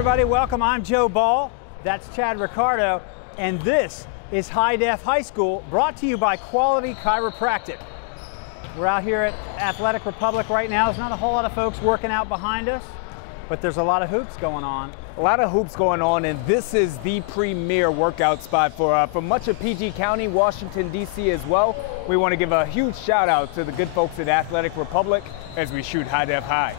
everybody, welcome. I'm Joe Ball, that's Chad Ricardo, and this is High Def High School, brought to you by Quality Chiropractic. We're out here at Athletic Republic right now. There's not a whole lot of folks working out behind us, but there's a lot of hoops going on. A lot of hoops going on, and this is the premier workout spot for much of PG County, Washington, D.C. as well. We want to give a huge shout out to the good folks at Athletic Republic as we shoot High Def High.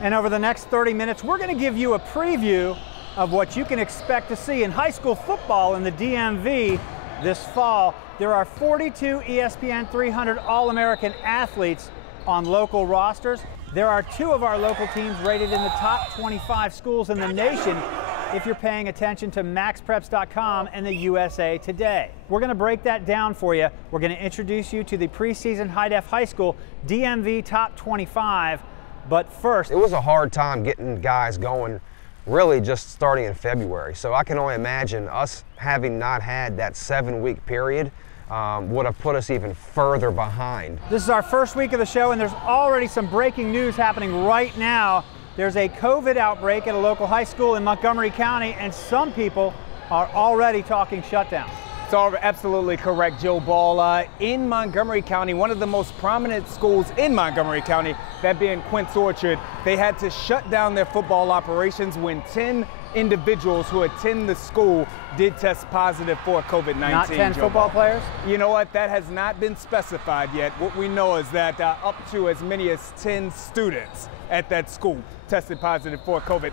And over the next 30 minutes, we're going to give you a preview of what you can expect to see in high school football in the DMV this fall. There are 42 ESPN 300 All-American athletes on local rosters. There are 2 of our local teams rated in the top 25 schools in the nation if you're paying attention to MaxPreps.com and the USA Today. We're going to break that down for you. We're going to introduce you to the preseason High Def High School DMV top 25. But first, it was a hard time getting guys going, really just starting in February. So I can only imagine us having not had that 7-week period would have put us even further behind. This is our first week of the show, and there's already some breaking news happening right now. There's a COVID outbreak at a local high school in Montgomery County, and some people are already talking shutdown. It's absolutely correct, Joe Ball. In Montgomery County, one of the most prominent schools in Montgomery County, that being Quince Orchard, they had to shut down their football operations when 10 individuals who attend the school did test positive for COVID-19. Not 10 football players? You know what? That has not been specified yet. What we know is that up to as many as 10 students at that school tested positive for COVID.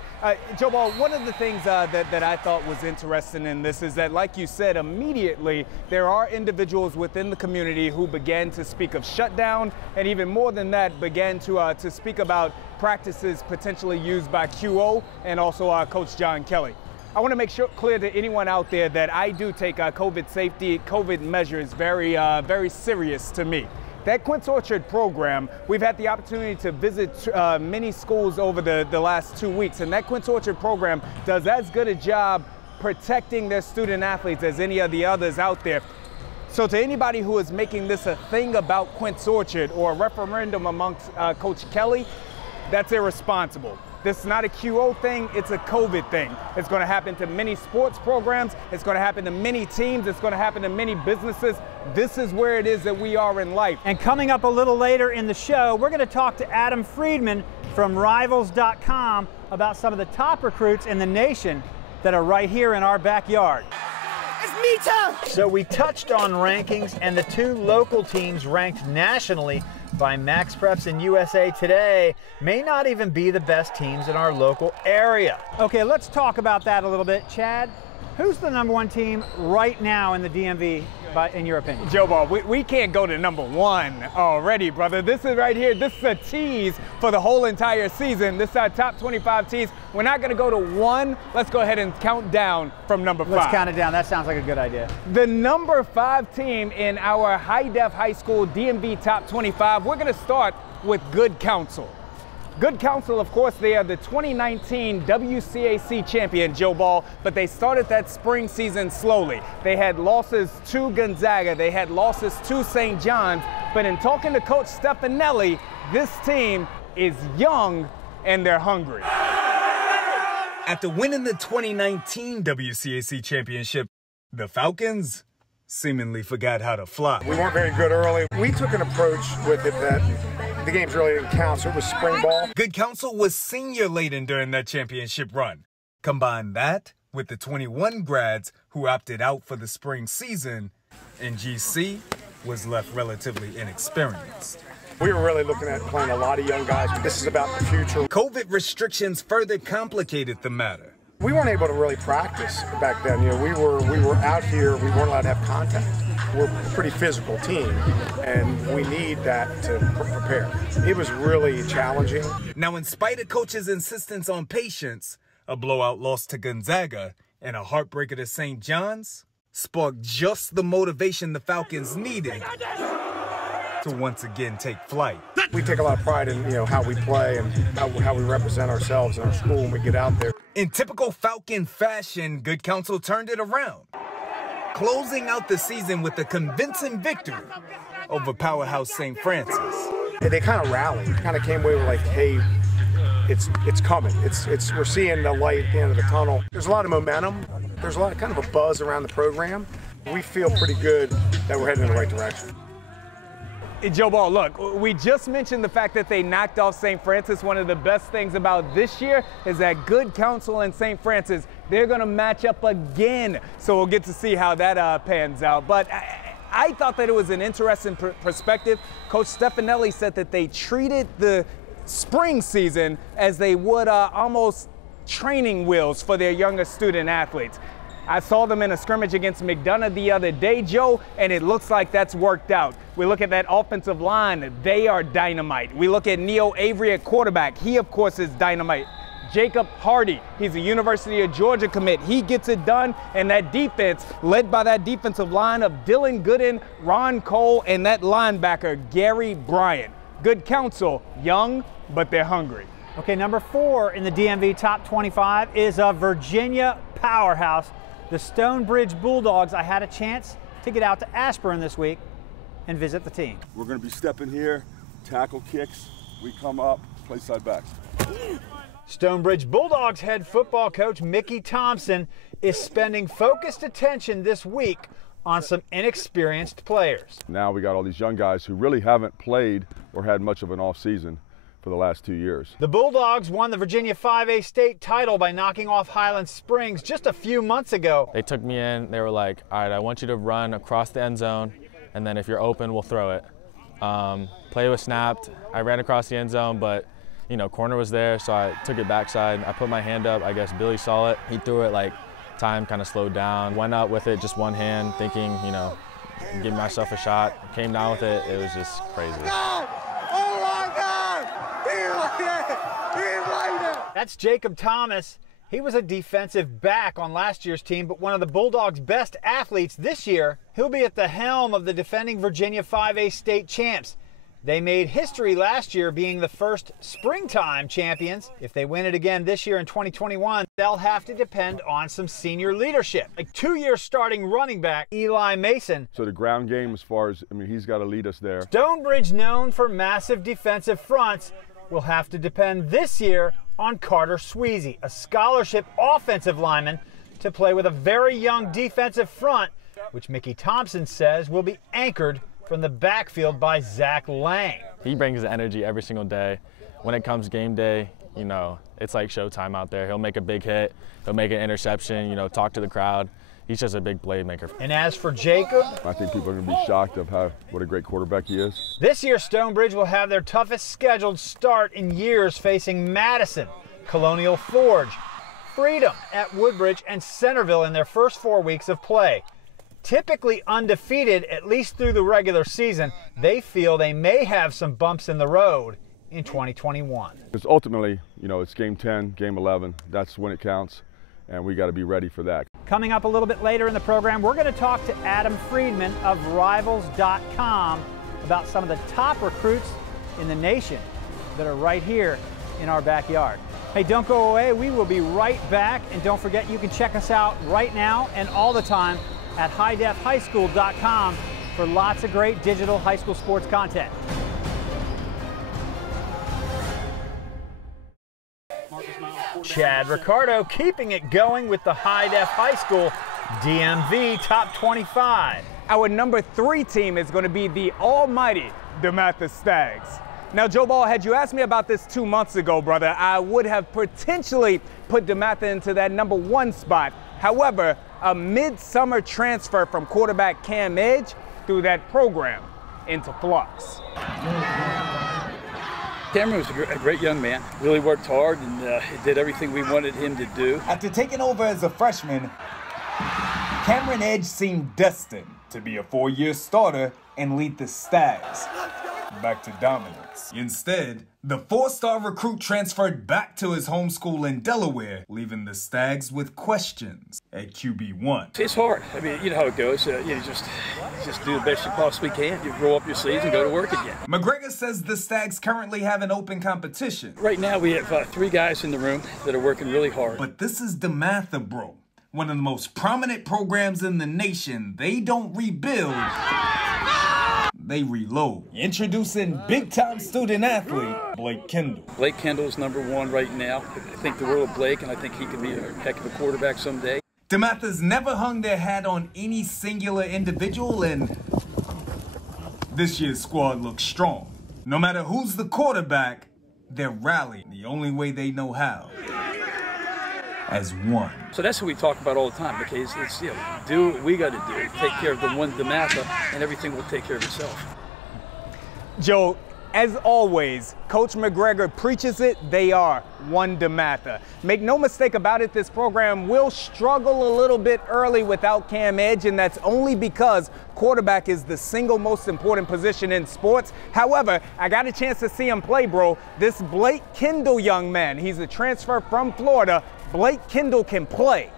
Joe Ball, one of the things that I thought was interesting in this is that, like you said, immediately there are individuals within the community who began to speak of shutdown, and even more than that, began to speak about practices potentially used by QO and also Coach John Kelly. I want to make sure clear to anyone out there that I do take COVID safety, COVID measures very, very serious to me. That Quince Orchard program, we've had the opportunity to visit many schools over the last 2 weeks, and that Quince Orchard program does as good a job protecting their student athletes as any of the others out there. So to anybody who is making this a thing about Quince Orchard or a referendum amongst Coach Kelly, that's irresponsible. This is not a QO thing, it's a COVID thing. It's going to happen to many sports programs, it's going to happen to many teams, it's going to happen to many businesses. This is where it is that we are in life. And coming up a little later in the show, we're going to talk to Adam Friedman from Rivals.com about some of the top recruits in the nation that are right here in our backyard. It's me time! So we touched on rankings, and the 2 local teams ranked nationally by MaxPreps and USA Today may not even be the best teams in our local area. Okay, let's talk about that a little bit. Chad, who's the #1 team right now in the DMV, in your opinion? Joe Ball, we can't go to #1 already, brother. This is right here. This is a tease for the whole entire season. This is our top 25 teams. We're not going to go to 1. Let's go ahead and count down from number 5. Let's count it down. That sounds like a good idea. The number 5 team in our High Def High School DMV top 25, we're going to start with Good Counsel. Good Counsel, of course, they are the 2019 WCAC champion, Joe Ball, but they started that spring season slowly. They had losses to Gonzaga, they had losses to St. John's, but in talking to Coach Stefanelli, this team is young and they're hungry. After winning the 2019 WCAC championship, the Falcons seemingly forgot how to fly. We weren't very good early. We took an approach with it that the games really didn't count, so it was spring ball. Good Counsel was senior laden during that championship run. Combine that with the 21 grads who opted out for the spring season, and GC was left relatively inexperienced. We were really looking at playing a lot of young guys. This is about the future. COVID restrictions further complicated the matter. We weren't able to really practice back then. You know, we were out here, we weren't allowed to have contact. We're a pretty physical team, and we need that to prepare. It was really challenging. Now, in spite of coach's insistence on patience, a blowout loss to Gonzaga and a heartbreaker to St. John's sparked just the motivation the Falcons needed to once again take flight. We take a lot of pride in how we play and how we represent ourselves in our school when we get out there. In typical Falcon fashion, Good Counsel turned it around, closing out the season with a convincing victory over powerhouse St. Francis. They kind of rallied, kind of came away with like, hey, it's coming. We're seeing the light at the end of the tunnel. There's a lot of momentum. There's a lot of kind of a buzz around the program. We feel pretty good that we're heading in the right direction. Joe Ball, look, we just mentioned the fact that they knocked off St. Francis. One of the best things about this year is that Good Counsel and St. Francis, they're going to match up again. So we'll get to see how that pans out. But I thought that it was an interesting perspective. Coach Stefanelli said that they treated the spring season as they would almost training wheels for their younger student athletes. I saw them in a scrimmage against McDonough the other day, Joe, and it looks like that's worked out. We look at that offensive line, they are dynamite. We look at Neo Avery at quarterback. He, of course, is dynamite. Jacob Hardy, he's a University of Georgia commit. He gets it done, and that defense, led by that defensive line of Dylan Gooden, Ron Cole, and that linebacker, Gary Bryant. Good Counsel, young, but they're hungry. Okay, number 4 in the DMV top 25 is a Virginia powerhouse, the Stonebridge Bulldogs. I had a chance to get out to Ashburn this week and visit the team. We're going to be stepping here, tackle kicks, we come up, play side backs. Stonebridge Bulldogs head football coach Mickey Thompson is spending focused attention this week on some inexperienced players. Now we got all these young guys who really haven't played or had much of an off season for the last 2 years. The Bulldogs won the Virginia 5A state title by knocking off Highland Springs just a few months ago. They took me in, they were like, all right, I want you to run across the end zone, and then if you're open, we'll throw it. Play was snapped. I ran across the end zone, but you know, corner was there, so I took it backside. I put my hand up. I guess Billy saw it. He threw it, like, time kind of slowed down. Went up with it, just one hand, thinking, you know, giving myself a shot. Came down with it. It was just crazy. Oh my God! He liked it! He liked it! That's Jacob Thomas. He was a defensive back on last year's team, but one of the Bulldogs' best athletes this year. He'll be at the helm of the defending Virginia 5A state champs. They made history last year being the first springtime champions. If they win it again this year in 2021, they'll have to depend on some senior leadership. Like 2-year starting running back Eli Mason. So the ground game, as far as, I mean, he's got to lead us there. Stonebridge, known for massive defensive fronts, will have to depend this year on Carter Sweezy, a scholarship offensive lineman, to play with a very young defensive front, which Mickey Thompson says will be anchored from the backfield by Zach Lang. He brings the energy every single day. When it comes game day, you know, it's like showtime out there. He'll make a big hit, he'll make an interception, you know, talk to the crowd. He's just a big playmaker. And as for Jacob, I think people are going to be shocked of what a great quarterback he is. This year Stonebridge will have their toughest scheduled start in years, facing Madison, Colonial Forge, Freedom at Woodbridge, and Centerville in their first 4 weeks of play. Typically undefeated, at least through the regular season, they feel they may have some bumps in the road in 2021. Because ultimately, you know, it's game 10, game 11. That's when it counts, and we got to be ready for that. Coming up a little bit later in the program, we're going to talk to Adam Friedman of Rivals.com about some of the top recruits in the nation that are right here in our backyard. Hey, don't go away. We will be right back. And don't forget, you can check us out right now and all the time at highdefhighschool.com for lots of great digital high school sports content. Chad Ricardo keeping it going with the High Def High School DMV Top 25. Our number 3 team is going to be the almighty DeMatha Stags. Now, Joe Ball, had you asked me about this 2 months ago, brother, I would have potentially put DeMatha into that number 1 spot. However, a mid-summer transfer from quarterback Cam Edge threw that program into flux. Cameron was a great young man, really worked hard and did everything we wanted him to do. After taking over as a freshman, Cameron Edge seemed destined to be a 4-year starter and lead the Stags back to dominance. Instead, the 4-star recruit transferred back to his home school in Delaware, leaving the Stags with questions at QB1. It's hard. I mean, you know how it goes. You just do the best you possibly can. You roll up your sleeves and go to work again. McGregor says the Stags currently have an open competition. Right now, we have 3 guys in the room that are working really hard. But this is DeMatha, bro. One of the most prominent programs in the nation. They don't rebuild. they reload. Introducing big-time student athlete, Blake Kendall. Blake Kendall's #1 right now. I think the world of Blake, and I think he can be a heck of a quarterback someday. DeMatha's never hung their hat on any singular individual, and this year's squad looks strong. No matter who's the quarterback, they're rallying the only way they know how. As one. So that's what we talk about all the time, okay? It's do what we got to do. Take care of the one DeMatha, and everything will take care of itself. Joe, as always, Coach McGregor preaches it, they are one DeMatha. Make no mistake about it, this program will struggle a little bit early without Cam Edge, and that's only because quarterback is the single most important position in sports. However, I got a chance to see him play, bro. This Blake Kendall young man, he's a transfer from Florida. Blake Kendall can play.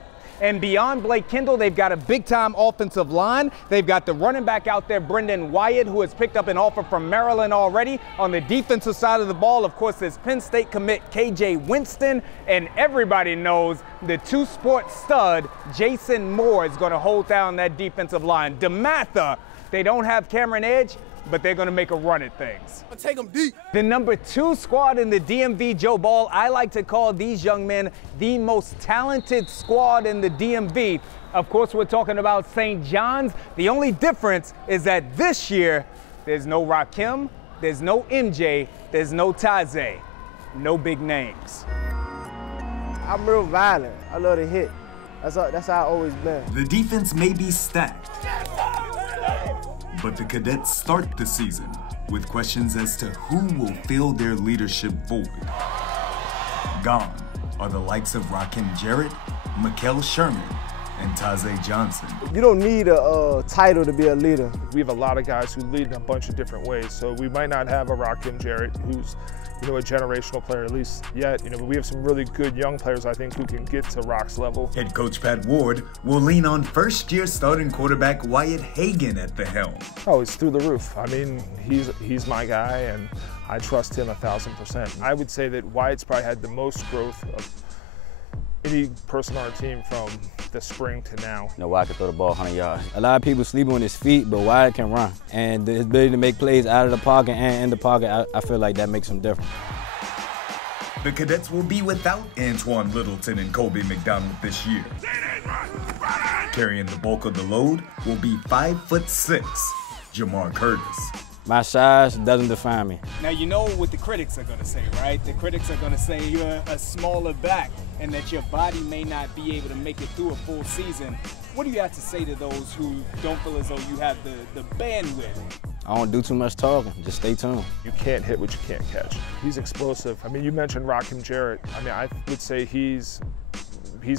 And beyond Blake Kendall, they've got a big-time offensive line. They've got the running back out there, Brendan Wyatt, who has picked up an offer from Maryland already. On the defensive side of the ball, of course, there's Penn State commit KJ Winston. And everybody knows the two-sport stud, Jason Moore, is going to hold down that defensive line. DeMatha, they don't have Cameron Edge, but they're going to make a run at things. Take them deep. The #2 squad in the DMV, Joe Ball, I like to call these young men the most talented squad in the DMV. Of course, we're talking about St. John's. The only difference is that this year, there's no Rakim, there's no MJ, there's no Taze, no big names. I'm real violent. I love to hit. That's how I've always been. The defense may be stacked, but the Cadets start the season with questions as to who will fill their leadership void. Gone are the likes of Rakim Jarrett, Mikael Sherman, and Taze Johnson. You don't need a title to be a leader. We have a lot of guys who lead in a bunch of different ways, so we might not have a Rakim Jarrett who's a generational player, at least yet, but we have some really good young players, I think, who can get to Rock's level. Head coach Pat Ward will lean on first-year starting quarterback Wyatt Hagan at the helm. Oh, it's through the roof. I mean, he's my guy, and I trust him 1,000%. I would say that Wyatt's probably had the most growth of any person on our team from the spring to now. Wyatt can throw the ball 100 yards. A lot of people sleep on his feet, but Wyatt can run. And his ability to make plays out of the pocket and in the pocket, I feel like that makes him different. The Cadets will be without Antoine Littleton and Kobe McDonald this year. Carrying the bulk of the load will be 5'6", Jamar Curtis. My size doesn't define me. Now, you know what the critics are going to say, right? The critics are going to say you're a smaller back and that your body may not be able to make it through a full season. What do you have to say to those who don't feel as though you have the bandwidth? I don't do too much talking. Just stay tuned. You can't hit what you can't catch. He's explosive. I mean, you mentioned Rakim Jarrett. I mean, I would say he's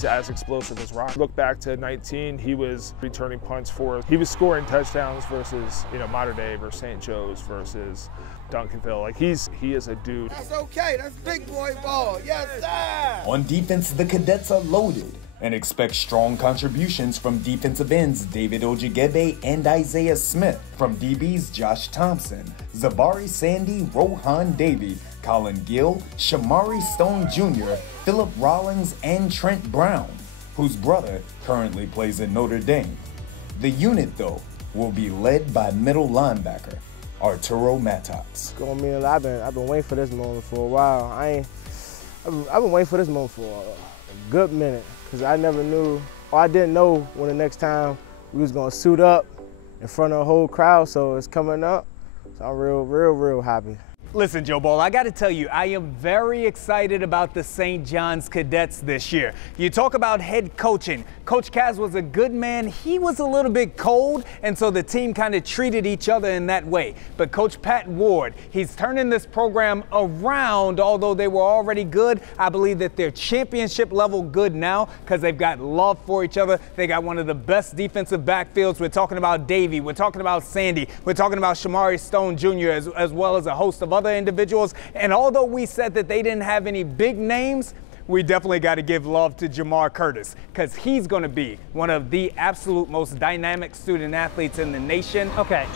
as explosive as Rock. Look back to 19, he was returning punts for us. He was scoring touchdowns versus, Mater Dei versus St. Joe's versus Duncanville. Like, he is a dude. That's okay, that's big boy ball, yes sir! On defense, the Cadets are loaded and expect strong contributions from defensive ends David Ojigebe and Isaiah Smith, from DBs Josh Thompson, Zabari Sandy, Rohan Davey, Colin Gill, Shamari Stone Jr., Philip Rollins, and Trent Brown, whose brother currently plays at Notre Dame. The unit, though, will be led by middle linebacker Arturo Mattocks. I've been waiting for this moment for a while. I've been waiting for this moment for a good minute, because I never knew, or I didn't know when the next time we was gonna suit up in front of a whole crowd, so it's coming up. So I'm real happy. Listen, Joe Ball, I got to tell you, I am very excited about the St. John's Cadets this year. You talk about head coaching. Coach Kaz was a good man. He was a little bit cold, and so the team kind of treated each other in that way. But Coach Pat Ward, he's turning this program around. Although they were already good, I believe that they're championship level good now because they've got love for each other. They got one of the best defensive backfields. We're talking about Davey. We're talking about Sandy. We're talking about Shamari Stone Jr. as well as a host of other individuals. And although we said that they didn't have any big names, we definitely got to give love to Jamar Curtis, because he's going to be one of the absolute most dynamic student athletes in the nation. Okay,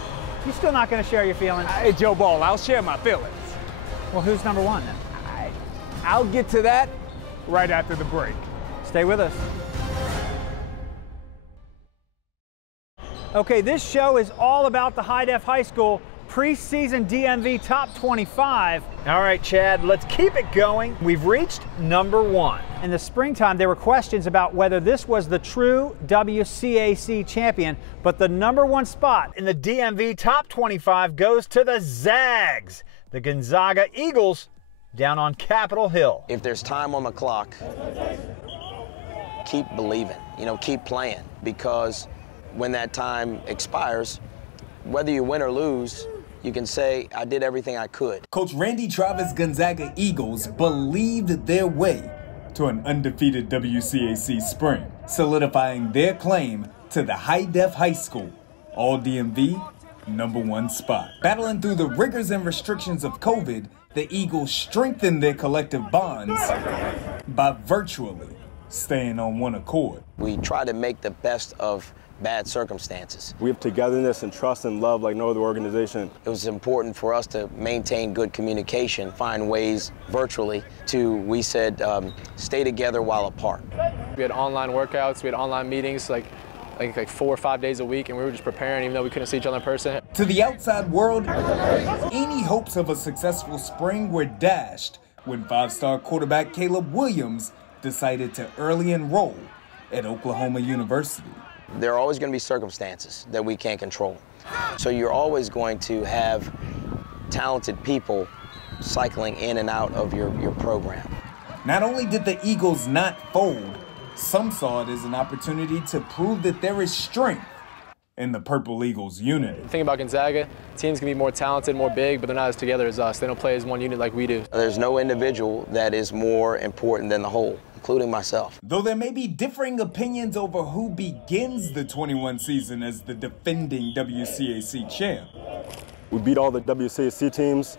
you still not going to share your feelings? Hey, Joe Ball, I'll share my feelings. Well, who's number one then? I'll get to that right after the break. Stay with us. Okay, this show is all about the High Def High School preseason DMV Top 25. All right, Chad, let's keep it going. We've reached number 1. In the springtime, there were questions about whether this was the true WCAC champion, but the number 1 spot in the DMV Top 25 goes to the Zags, the Gonzaga Eagles, down on Capitol Hill. If there's time on the clock, keep believing, keep playing, because when that time expires, whether you win or lose, you can say, I did everything I could. Coach Randy Trivers' Gonzaga Eagles believed their way to an undefeated WCAC spring, solidifying their claim to the High Def High School All DMV number 1 spot. Battling through the rigors and restrictions of COVID, the Eagles strengthened their collective bonds by virtually staying on one accord. We try to make the best of bad circumstances. We have togetherness and trust and love like no other organization. It was important for us to maintain good communication, find ways virtually to, we said, stay together while apart. We had online workouts, we had online meetings like 4 or 5 days a week, and we were just preparing even though we couldn't see each other in person. To the outside world, any hopes of a successful spring were dashed when 5-star quarterback Caleb Williams decided to early enroll at Oklahoma University. There are always going to be circumstances that we can't control. So you're always going to have talented people cycling in and out of your program. Not only did the Eagles not fold, some saw it as an opportunity to prove that there is strength in the Purple Eagles unit. The thing about Gonzaga, teams can be more talented, more big, but they're not as together as us. They don't play as one unit like we do. There's no individual that is more important than the whole, including myself. Though there may be differing opinions over who begins the 21 season as the defending WCAC champ. We beat all the WCAC teams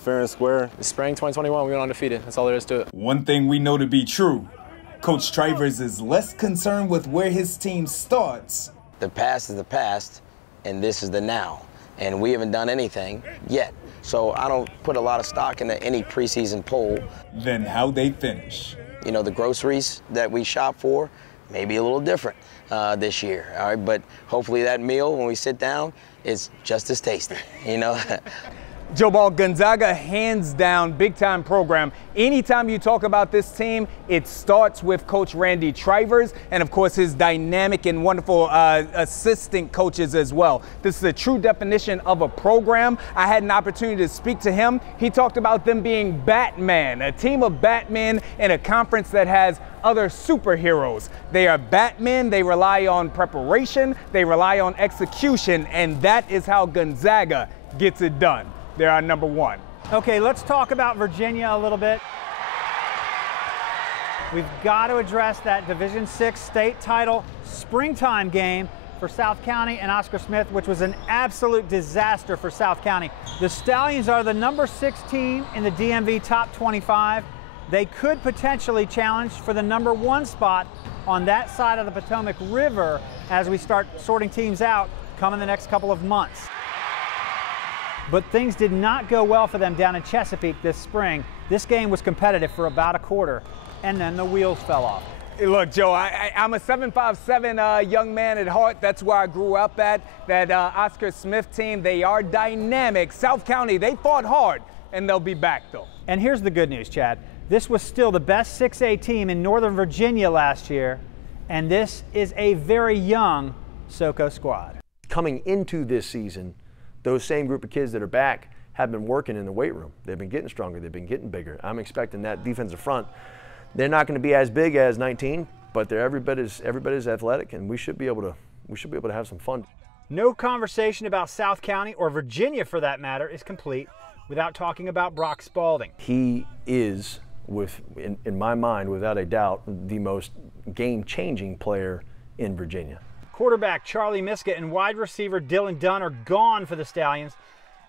fair and square. The spring 2021, we went undefeated. That's all there is to it. One thing we know to be true, Coach Trivers is less concerned with where his team starts. The past is the past, and this is the now. And we haven't done anything yet. So I don't put a lot of stock into any preseason poll. Then how they finish. The groceries that we shop for may be a little different this year, all right? But hopefully that meal, when we sit down, is just as tasty, Joe Ball, Gonzaga, hands down, big-time program. Anytime you talk about this team, it starts with Coach Randy Trivers and, of course, his dynamic and wonderful assistant coaches as well. This is a true definition of a program. I had an opportunity to speak to him. He talked about them being Batman, a team of Batmen in a conference that has other superheroes. They are Batmen, they rely on preparation, they rely on execution, and that is how Gonzaga gets it done. They're our number 1. Okay, let's talk about Virginia a little bit. We've got to address that Division VI state title springtime game for South County and Oscar Smith, which was an absolute disaster for South County. The Stallions are the number 6 team in the DMV Top 25. They could potentially challenge for the number 1 spot on that side of the Potomac River as we start sorting teams out come in the next couple of months. But things did not go well for them down in Chesapeake this spring. This game was competitive for about a quarter, and then the wheels fell off. Hey, look, Joe, I'm a 7'5" young man at heart. That's where I grew up at. That Oscar Smith team, they are dynamic. South County, they fought hard, and they'll be back, though. And here's the good news, Chad. This was still the best 6A team in Northern Virginia last year, and this is a very young SoCo squad. Coming into this season, those same group of kids that are back have been working in the weight room. They've been getting stronger. They've been getting bigger. I'm expecting that defensive front. They're not going to be as big as 19, but they're every bit as athletic, and we should be able to have some fun. No conversation about South County or Virginia, for that matter, is complete without talking about Brock Spalding. He is, in my mind, without a doubt, the most game-changing player in Virginia. Quarterback Charlie Miska and wide receiver Dylan Dunn are gone for the Stallions.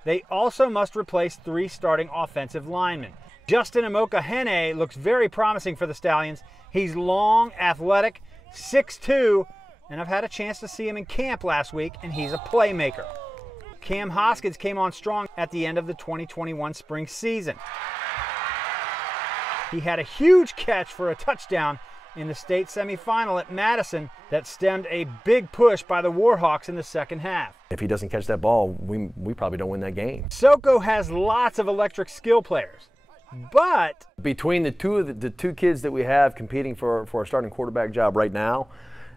They also must replace 3 starting offensive linemen. Justin Amoka-Hene looks very promising for the Stallions. He's long, athletic, 6'2", and I've had a chance to see him in camp last week, and he's a playmaker. Cam Hoskins came on strong at the end of the 2021 spring season. He had a huge catch for a touchdown in the state semifinal at Madison that stemmed a big push by the Warhawks in the second half. If he doesn't catch that ball, we probably don't win that game. SoCo has lots of electric skill players, but between the two kids that we have competing for a starting quarterback job right now,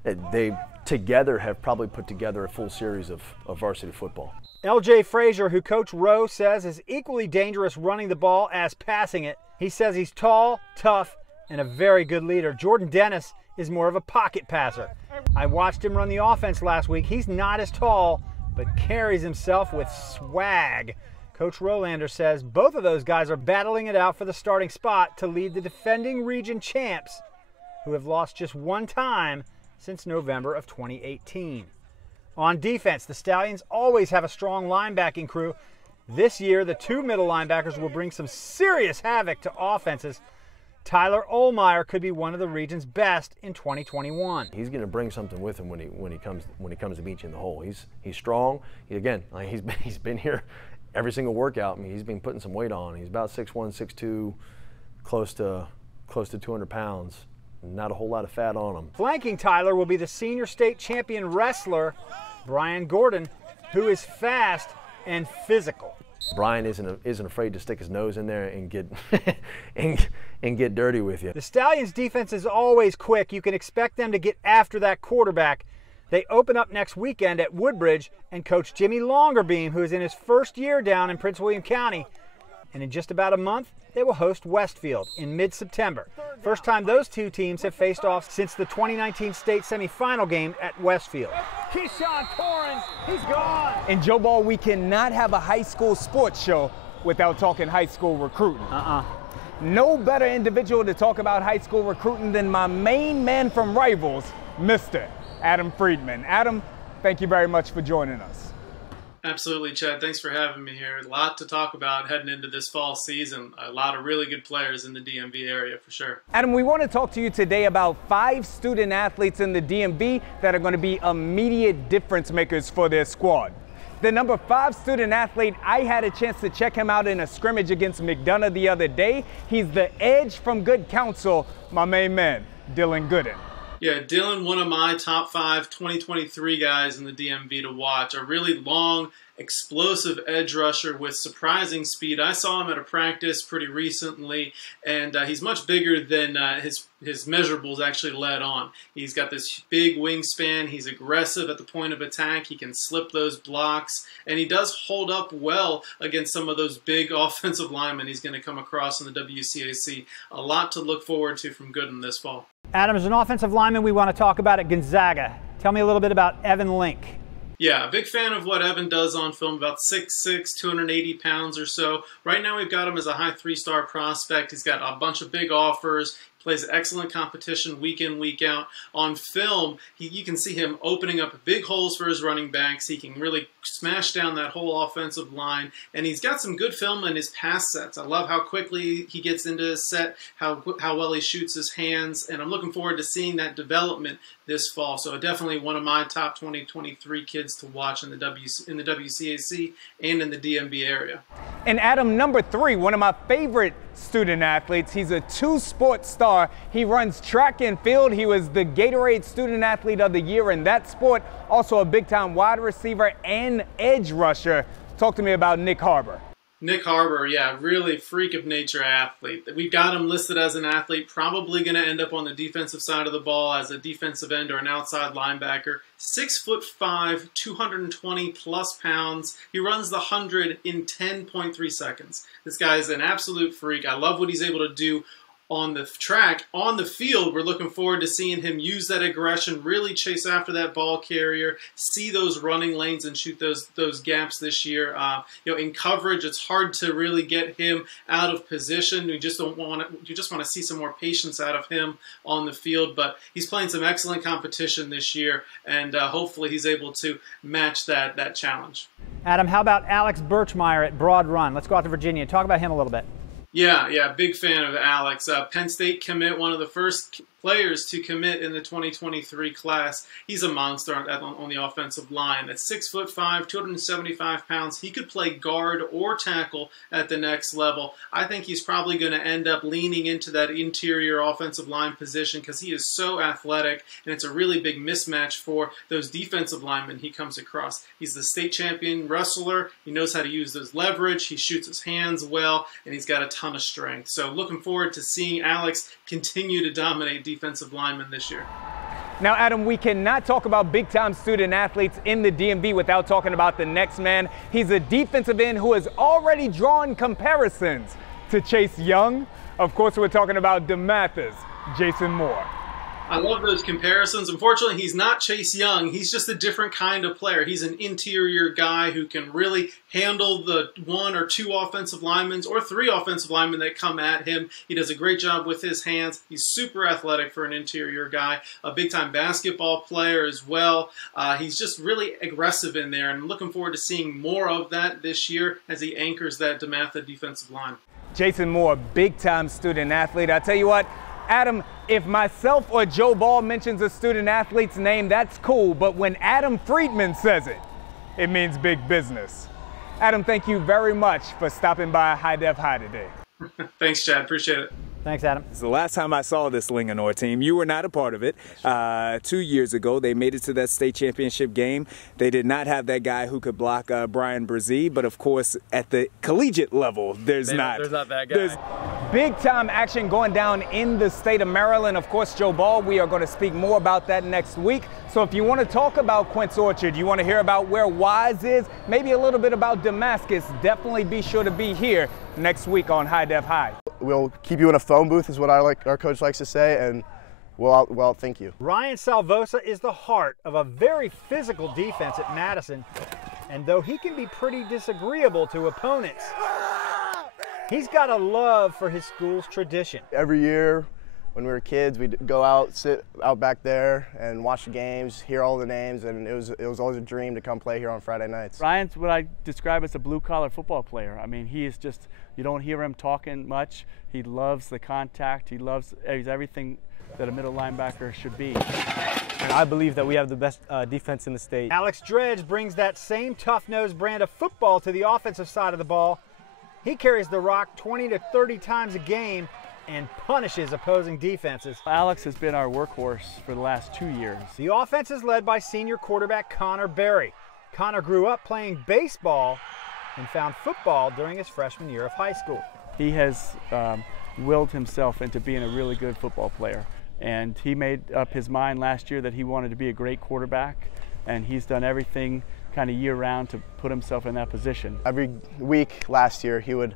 they together have probably put together a full series of varsity football. LJ Frazier, who Coach Rowe says is equally dangerous running the ball as passing it. He says he's tall, tough, and a very good leader. Jordan Dennis is more of a pocket passer. I watched him run the offense last week. He's not as tall, but carries himself with swag. Coach Rolander says both of those guys are battling it out for the starting spot to lead the defending region champs, who have lost just one time since November of 2018. On defense, the Stallions always have a strong linebacking crew. This year, the two middle linebackers will bring some serious havoc to offenses. Tyler Ohlmeyer could be one of the region's best in 2021. He's going to bring something with him when he comes to meet you in the hole. He's strong. He's been here every single workout. I mean, he's been putting some weight on. He's about 6'1", 6'2", close to 200 pounds. Not a whole lot of fat on him. Flanking Tyler will be the senior state champion wrestler, Brian Gordon, who is fast and physical. Brian isn't afraid to stick his nose in there and get and get dirty with you. The Stallions' defense is always quick. You can expect them to get after that quarterback. They open up next weekend at Woodbridge, and Coach Jimmy Longerbeam, who is in his first year down in Prince William County, and in just about a month, they will host Westfield in mid-September. First time those two teams have faced off since the 2019 state semifinal game at Westfield. Keyshawn Torrance, he's gone. And Joe Ball, we cannot have a high school sports show without talking high school recruiting. No better individual to talk about high school recruiting than my main man from Rivals, Mr. Adam Friedman. Adam, thank you very much for joining us. Absolutely, Chad. Thanks for having me here. A lot to talk about heading into this fall season. A lot of really good players in the DMV area for sure. Adam, we want to talk to you today about 5 student athletes in the DMV that are going to be immediate difference makers for their squad. The number 5 student athlete, I had a chance to check him out in a scrimmage against McDonough the other day. He's the edge from Good Counsel, my main man, Dylan Gooden. Yeah, Dylan, one of my top 5 2023 guys in the DMV to watch. A really long, explosive edge rusher with surprising speed. I saw him at a practice pretty recently, and he's much bigger than his measurables actually let on. He's got this big wingspan. He's aggressive at the point of attack. He can slip those blocks, and he does hold up well against some of those big offensive linemen he's going to come across in the WCAC. A lot to look forward to from Gooden this fall. Adam, as an offensive lineman we want to talk about at Gonzaga. Tell me a little bit about Evan Link. Yeah, big fan of what Evan does on film, about 6'6", 280 pounds or so. Right now we've got him as a high 3-star prospect. He's got a bunch of big offers. Plays excellent competition week in, week out. On film, you can see him opening up big holes for his running backs. He can really smash down that whole offensive line. And he's got some good film in his pass sets. I love how quickly he gets into his set, how well he shoots his hands. And I'm looking forward to seeing that development this fall. So definitely one of my top 2023 kids to watch in the WCAC and in the DMV area. And Adam, number 3, one of my favorite student athletes. He's a 2-sport star. He runs track and field. He was the Gatorade Student Athlete of the Year in that sport. Also a big-time wide receiver and edge rusher. Talk to me about Nick Harbor. Nick Harbor, yeah, really freak of nature athlete. We've got him listed as an athlete, probably going to end up on the defensive side of the ball as a defensive end or an outside linebacker. 6'5", 220 plus pounds. He runs the 100 in 10.3 seconds. This guy is an absolute freak. I love what he's able to do on the track. On the field, we're looking forward to seeing him use that aggression, really chase after that ball carrier, see those running lanes and shoot those gaps this year. In coverage, it's hard to really get him out of position. You just want to see some more patience out of him on the field, but he's playing some excellent competition this year, and hopefully he's able to match that challenge. Adam, how about Alex Birchmeyer at Broad Run? Let's go out to Virginia. Talk about him a little bit. Yeah, big fan of Alex. Penn State commit, one of the first players to commit in the 2023 class. He's a monster on the offensive line. At 6'5", 275 pounds, he could play guard or tackle at the next level. I think he's probably going to end up leaning into that interior offensive line position because he is so athletic, and it's a really big mismatch for those defensive linemen he comes across. He's the state champion wrestler. He knows how to use his leverage. He shoots his hands well, and he's got a ton of strength. So looking forward to seeing Alex continue to dominate defensive linemen this year. Now, Adam, we cannot talk about big-time student athletes in the DMV without talking about the next man. He's a defensive end who has already drawn comparisons to Chase Young. Of course, we're talking about DeMatha's Jason Moore. I love those comparisons. Unfortunately, he's not Chase Young. He's just a different kind of player. He's an interior guy who can really handle the 1 or 2 offensive linemen or 3 offensive linemen that come at him. He does a great job with his hands. He's super athletic for an interior guy, a big-time basketball player as well. He's just really aggressive in there, and I'm looking forward to seeing more of that this year as he anchors that DeMatha defensive line. Jason Moore, big-time student athlete. I tell you what, Adam, if myself or Joe Ball mentions a student athlete's name, that's cool. But when Adam Friedman says it, it means big business. Adam, thank you very much for stopping by High Def High today. Thanks, Chad. Appreciate it. Thanks, Adam. It's the last time I saw this Linganore team. You were not a part of it. 2 years ago, they made it to that state championship game. They did not have that guy who could block Brian Brzee, but of course, at the collegiate level, there's not that guy. There's big-time action going down in the state of Maryland. Of course, Joe Ball, we are going to speak more about that next week. So if you want to talk about Quince Orchard, you want to hear about where Wise is, maybe a little bit about Damascus, definitely be sure to be here next week on High Def High. We'll keep you in a phone booth is what our coach likes to say, and well, thank you. Ryan Salvosa is the heart of a very physical defense at Madison, and though he can be pretty disagreeable to opponents, he's got a love for his school's tradition. Every year when we were kids, we'd go out, sit out back there and watch the games, hear all the names, and it was always a dream to come play here on Friday nights. Ryan's what I describe as a blue-collar football player. I mean, he is just, you don't hear him talking much. He loves the contact. He's everything that a middle linebacker should be. And I believe that we have the best defense in the state. Alex Dredge brings that same tough-nosed brand of football to the offensive side of the ball. He carries the rock 20 to 30 times a game and punishes opposing defenses. Alex has been our workhorse for the last 2 years. The offense is led by senior quarterback Connor Berry. Connor grew up playing baseball and found football during his freshman year of high school. He has willed himself into being a really good football player, and he made up his mind last year that he wanted to be a great quarterback, and he's done everything kind of year-round to put himself in that position. Every week last year, he would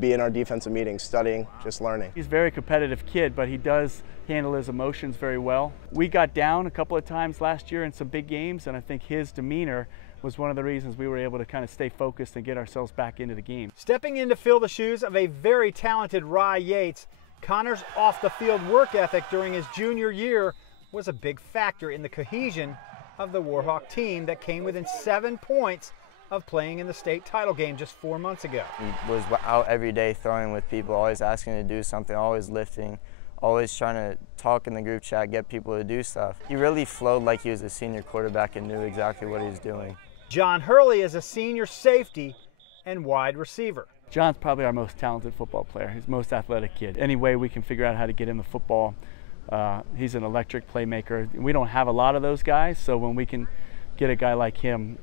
be in our defensive meetings, studying, just learning. He's a very competitive kid, but he does handle his emotions very well. We got down a couple of times last year in some big games, and I think his demeanor was one of the reasons we were able to kind of stay focused and get ourselves back into the game. Stepping in to fill the shoes of a very talented Rye Yates, Connor's off-the-field work ethic during his junior year was a big factor in the cohesion of the Warhawk team that came within 7 points of playing in the state title game just 4 months ago. He was out every day throwing with people, always asking to do something, always lifting, always trying to talk in the group chat, get people to do stuff. He really flowed like he was a senior quarterback and knew exactly what he was doing. John Hurley is a senior safety and wide receiver. John's probably our most talented football player. He's the most athletic kid. Any way we can figure out how to get him the football, he's an electric playmaker. We don't have a lot of those guys, so when we can get a guy like him,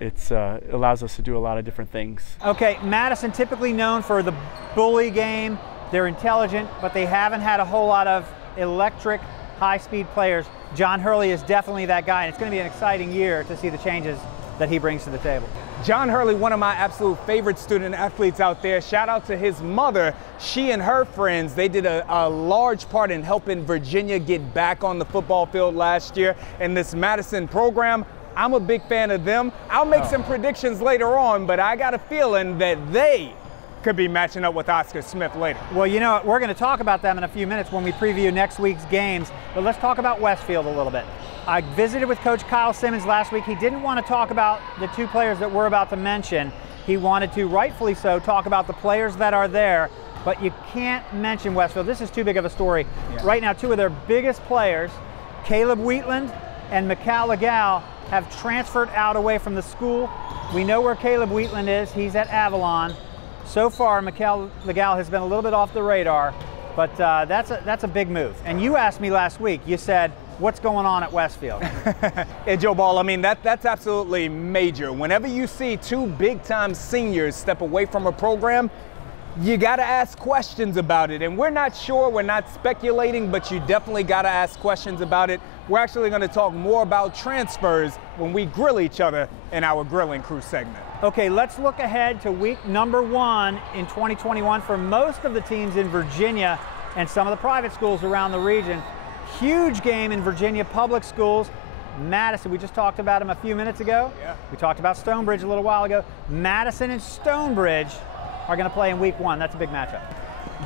it allows us to do a lot of different things. Okay, Madison typically known for the bully game. They're intelligent, but they haven't had a whole lot of electric, high-speed players. John Hurley is definitely that guy, and it's going to be an exciting year to see the changes that he brings to the table. John Hurley, one of my absolute favorite student athletes out there. Shout out to his mother. She and her friends, they did a large part in helping Virginia get back on the football field last year in this Madison program. I'm a big fan of them. I'll make some predictions later on, but I got a feeling that they could be matching up with Oscar Smith later. Well, you know what? We're going to talk about them in a few minutes when we preview next week's games, but let's talk about Westfield a little bit. I visited with Coach Kyle Simmons last week. He didn't want to talk about the 2 players that we're about to mention. He wanted to, rightfully so, talk about the players that are there. but you can't mention Westfield. This is too big of a story. Yeah. Right now, two of their biggest players, Caleb Wheatland and Mikal Legal, have transferred out away from the school. We know where Caleb Wheatland is. He's at Avalon. So far, Mikal Legal has been a little bit off the radar, but that's a big move. And you asked me last week, you said, what's going on at Westfield? Yeah, Joe Ball, I mean, that's absolutely major. Whenever you see two big-time seniors step away from a program, you got to ask questions about it. And we're not sure, we're not speculating, but you definitely got to ask questions about it. We're actually going to talk more about transfers when we grill each other in our Grilling Crew segment. Okay, let's look ahead to week number 1 in 2021 for most of the teams in Virginia and some of the private schools around the region. Huge game in Virginia public schools. Madison, we just talked about them a few minutes ago. Yeah. We talked about Stonebridge a little while ago. Madison and Stonebridge are going to play in week 1. That's a big matchup.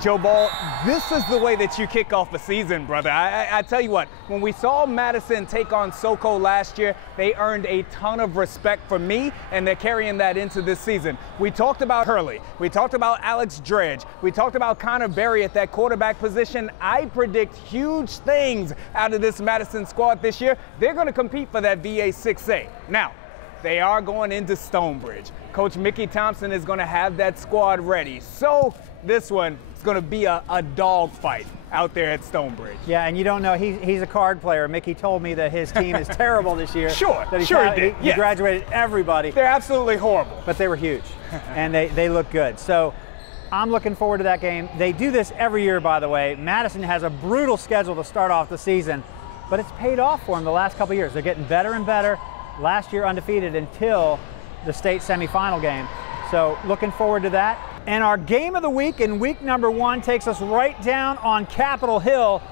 Joe Ball, this is the way that you kick off a season, brother. I tell you what, when we saw Madison take on SoCo last year, they earned a ton of respect from me, and they're carrying that into this season. We talked about Hurley. We talked about Alex Dredge. We talked about Connor Berry at that quarterback position. I predict huge things out of this Madison squad this year. They're going to compete for that VA 6A. Now, they are going into Stonebridge. Coach Mickey Thompson is going to have that squad ready. So this one is going to be a dogfight out there at Stonebridge. Yeah, and you don't know, he's a card player. Mickey told me that his team is terrible this year. Sure, that sure he did. He graduated everybody. They're absolutely horrible. But they were huge, and they look good. So I'm looking forward to that game. They do this every year, by the way. Madison has a brutal schedule to start off the season, but it's paid off for them the last couple of years. They're getting better and better. Last year undefeated until the state semifinal game. So looking forward to that. And our game of the week in week number 1 takes us right down on Capitol Hill.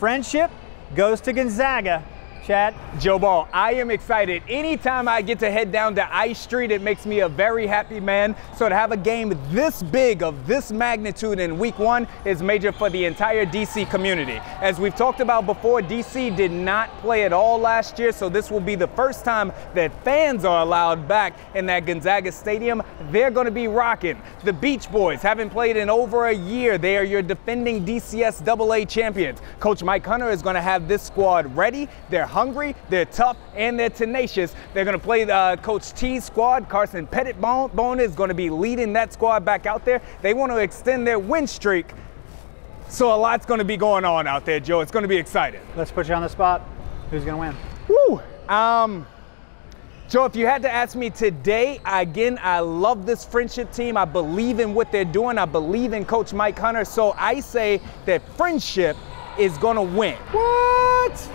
Friendship goes to Gonzaga. Chad? Joe Ball, I am excited. Anytime I get to head down to I Street, it makes me a very happy man. So to have a game this big, of this magnitude in week 1 is major for the entire DC community. As we've talked about before, DC did not play at all last year, so this will be the first time that fans are allowed back in that Gonzaga stadium. They're going to be rocking. The Beach Boys haven't played in over a year. They are your defending DCS AA champions. Coach Mike Hunter is going to have this squad ready. They're hungry, they're tough, and they're tenacious. They're going to play the Coach T's squad. Carson Pettit-Bone is going to be leading that squad back out there. They want to extend their win streak. So a lot's going to be going on out there, Joe. It's going to be exciting. Let's put you on the spot. Who's going to win? Woo! Joe, if you had to ask me today, again, I love this Friendship team. I believe in what they're doing. I believe in Coach Mike Hunter. So I say that Friendship is going to win. What?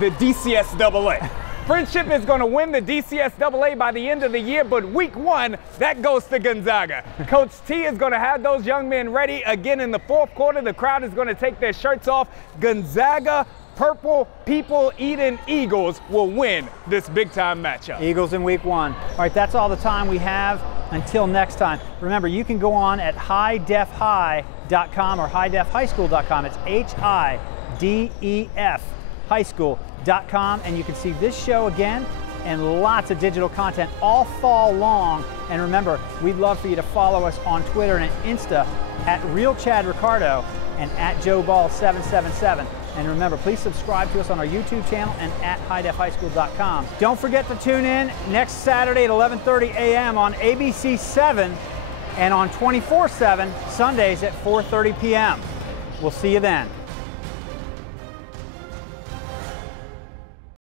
The DCS AA. Friendship is going to win the DCS AA by the end of the year, but week 1, that goes to Gonzaga. Coach T is going to have those young men ready again in the 4th quarter. The crowd is going to take their shirts off. Gonzaga, Purple People Eating Eagles will win this big-time matchup. Eagles in week 1. All right, that's all the time we have. Until next time, remember, you can go on at highdefhigh.com or highdefhighschool.com. It's HIDEF. highschool.com, and you can see this show again and lots of digital content all fall long. And remember, we'd love for you to follow us on Twitter and Insta at RealChadRicardo and at JoeBall777. And remember, please subscribe to us on our YouTube channel and at highdefhighschool.com. Don't forget to tune in next Saturday at 11:30 a.m. on ABC 7 and on 24/7 Sundays at 4:30 p.m. We'll see you then.